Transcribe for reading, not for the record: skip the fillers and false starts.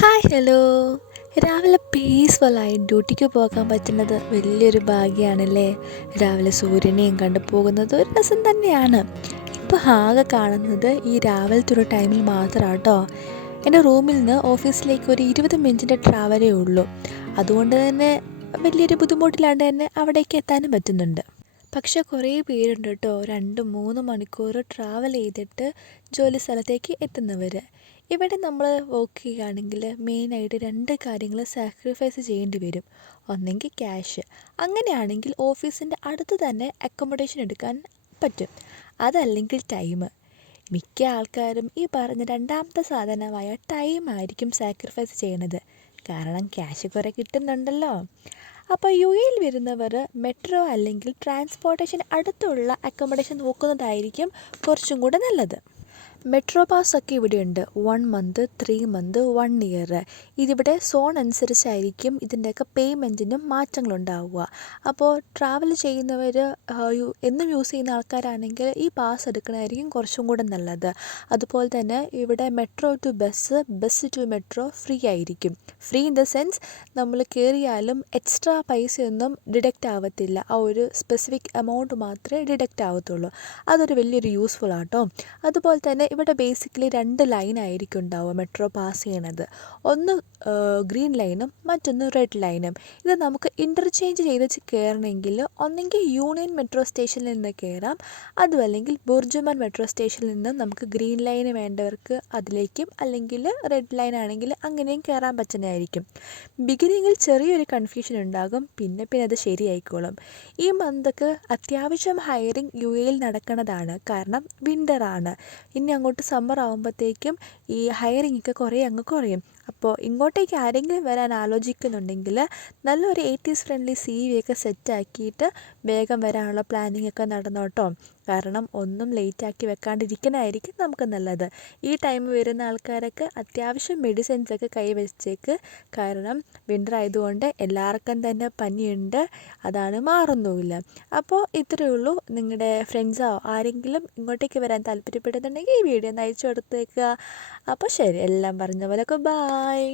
Hi hello. രാവിലെ പീസ്ഫുള്ളായി ഡ്യൂട്ടിക്ക് പോകാൻ പറ്റുന്നത് വലിയൊരു ഭാഗ്യമാണല്ലേ. രാവിലെ സൂര്യനെയും കണ്ടു പോകുന്നത് ഒരു രസം തന്നെയാണ്. ഇപ്പോൾ ആകെ കാണുന്നത് ഈ രാവിലത്തെ ഒരു ടൈമിൽ മാത്രമാണ് കേട്ടോ. എൻ്റെ റൂമിൽ നിന്ന് ഓഫീസിലേക്ക് ഒരു 20 മിനിറ്റിൻ്റെ ട്രാവലേ ഉള്ളൂ. അതുകൊണ്ട് തന്നെ വലിയൊരു ബുദ്ധിമുട്ടില്ലാണ്ട് തന്നെ അവിടേക്ക് എത്താനും പറ്റുന്നുണ്ട്. പക്ഷെ കുറേ പേരുണ്ട് കേട്ടോ, 2-3 മണിക്കൂർ ട്രാവൽ ചെയ്തിട്ട് ജോലി സ്ഥലത്തേക്ക് എത്തുന്നവർ. ഇവിടെ നമ്മൾ വർക്ക് ചെയ്യുകയാണെങ്കിൽ മെയിനായിട്ട് 2 കാര്യങ്ങൾ സാക്രിഫൈസ് ചെയ്യേണ്ടി വരും. ഒന്നെങ്കിൽ ക്യാഷ്, അങ്ങനെയാണെങ്കിൽ ഓഫീസിൻ്റെ അടുത്ത് തന്നെ അക്കോമഡേഷൻ എടുക്കാൻ പറ്റും. അതല്ലെങ്കിൽ ടൈം. മിക്ക ആൾക്കാരും ഈ പറഞ്ഞ രണ്ടാമത്തെ സാധനമായ ടൈം ആയിരിക്കും സാക്രിഫൈസ് ചെയ്യണത്. കാരണം ക്യാഷ് കുറേ കിട്ടുന്നുണ്ടല്ലോ. അപ്പോൾ യു എയിൽ വരുന്നവർ മെട്രോ അല്ലെങ്കിൽ ട്രാൻസ്പോർട്ടേഷൻ അടുത്തുള്ള അക്കോമഡേഷൻ നോക്കുന്നതായിരിക്കും കുറച്ചും കൂടെ നല്ലത്. മെട്രോ പാസ്സൊക്കെ ഇവിടെയുണ്ട്. 1 മന്ത്, 3 മന്ത്, 1 ഇയർ. ഇതിവിടെ സോൺ അനുസരിച്ചായിരിക്കും ഇതിൻ്റെയൊക്കെ പേയ്മെൻറ്റിനും മാറ്റങ്ങളുണ്ടാവുക. അപ്പോൾ ട്രാവൽ ചെയ്യുന്നവർ എന്നും യൂസ് ചെയ്യുന്ന ആൾക്കാരാണെങ്കിൽ ഈ പാസ് എടുക്കണമായിരിക്കും കുറച്ചും കൂടെ നല്ലത്. അതുപോലെ തന്നെ ഇവിടെ metro to bus, bus to metro free ആയിരിക്കും. ഫ്രീ ഇൻ ദ സെൻസ് നമ്മൾ കയറിയാലും എക്സ്ട്രാ പൈസയൊന്നും ഡിഡക്റ്റ് ആവത്തില്ല. ആ ഒരു സ്പെസിഫിക് എമൗണ്ട് മാത്രമേ ഡിഡക്റ്റ് ആവത്തുള്ളൂ. അതൊരു വലിയൊരു യൂസ്ഫുൾ ആട്ടോ. അതുപോലെ തന്നെ ഇവിടെ ബേസിക്കലി 2 ലൈനായിരിക്കും ഉണ്ടാവുക മെട്രോ പാസ് ചെയ്യണത്. ഒന്ന് ഗ്രീൻ ലൈനും മറ്റൊന്ന് റെഡ് ലൈനും. ഇത് നമുക്ക് ഇൻ്റർചേഞ്ച് ചെയ്ത് കയറണമെങ്കിൽ ഒന്നെങ്കിൽ യൂണിയൻ മെട്രോ സ്റ്റേഷനിൽ നിന്ന് കയറാം, അതുമല്ലെങ്കിൽ ബുർജുമാൻ മെട്രോ സ്റ്റേഷനിൽ നിന്ന് നമുക്ക് ഗ്രീൻ ലൈന് വേണ്ടവർക്ക് അതിലേക്കും, അല്ലെങ്കിൽ റെഡ് ലൈൻ ആണെങ്കിൽ അങ്ങനെയും കയറാൻ പറ്റുന്നതായിരിക്കും. ബിഗിനിങ്ങിൽ ചെറിയൊരു കൺഫ്യൂഷൻ ഉണ്ടാകും, പിന്നെ അത് ശരിയായിക്കോളും. ഈ മന്തൊക്കെ അത്യാവശ്യം ഹയറിങ് യു എയിൽ നടക്കുന്നതാണ്. കാരണം വിൻ്ററാണ്. ഇനി അങ്ങോട്ട് സമ്മർ ആകുമ്പോഴത്തേക്കും ഈ ഹയറിങ് ഒക്കെ കുറേ അങ്ങ് കുറയും. അപ്പോൾ ഇങ്ങോട്ടേക്ക് ആരെങ്കിലും വരാൻ ആലോചിക്കുന്നുണ്ടെങ്കിൽ നല്ലൊരു 80s ഫ്രണ്ട്ലി CV ഒക്കെ സെറ്റാക്കിയിട്ട് വേഗം വരാനുള്ള പ്ലാനിങ് ഒക്കെ നടന്നോട്ടോ. കാരണം ഒന്നും ലേറ്റാക്കി വെക്കാണ്ടിരിക്കുന്നതായിരിക്കും നമുക്ക് നല്ലത്. ഈ ടൈം വരുന്ന ആൾക്കാരൊക്കെ അത്യാവശ്യം മെഡിസിൻസൊക്കെ കൈവച്ചേക്ക്. കാരണം വിൻ്റർ ആയതുകൊണ്ട് എല്ലാവർക്കും തന്നെ പനിയുണ്ട്, അതാണ് മാറുന്നുമില്ല. അപ്പോൾ ഇത്രയേ ഉള്ളൂ. നിങ്ങളുടെ ഫ്രണ്ട്സോ ആരെങ്കിലും ഇങ്ങോട്ടേക്ക് വരാൻ താല്പര്യപ്പെടുന്നുണ്ടെങ്കിൽ ഈ വീഡിയോ ഒന്ന് അയച്ചു കൊടുത്തേക്കുക. അപ്പോൾ ശരി, എല്ലാം പറഞ്ഞ പോലെയൊക്കെ ബായ്.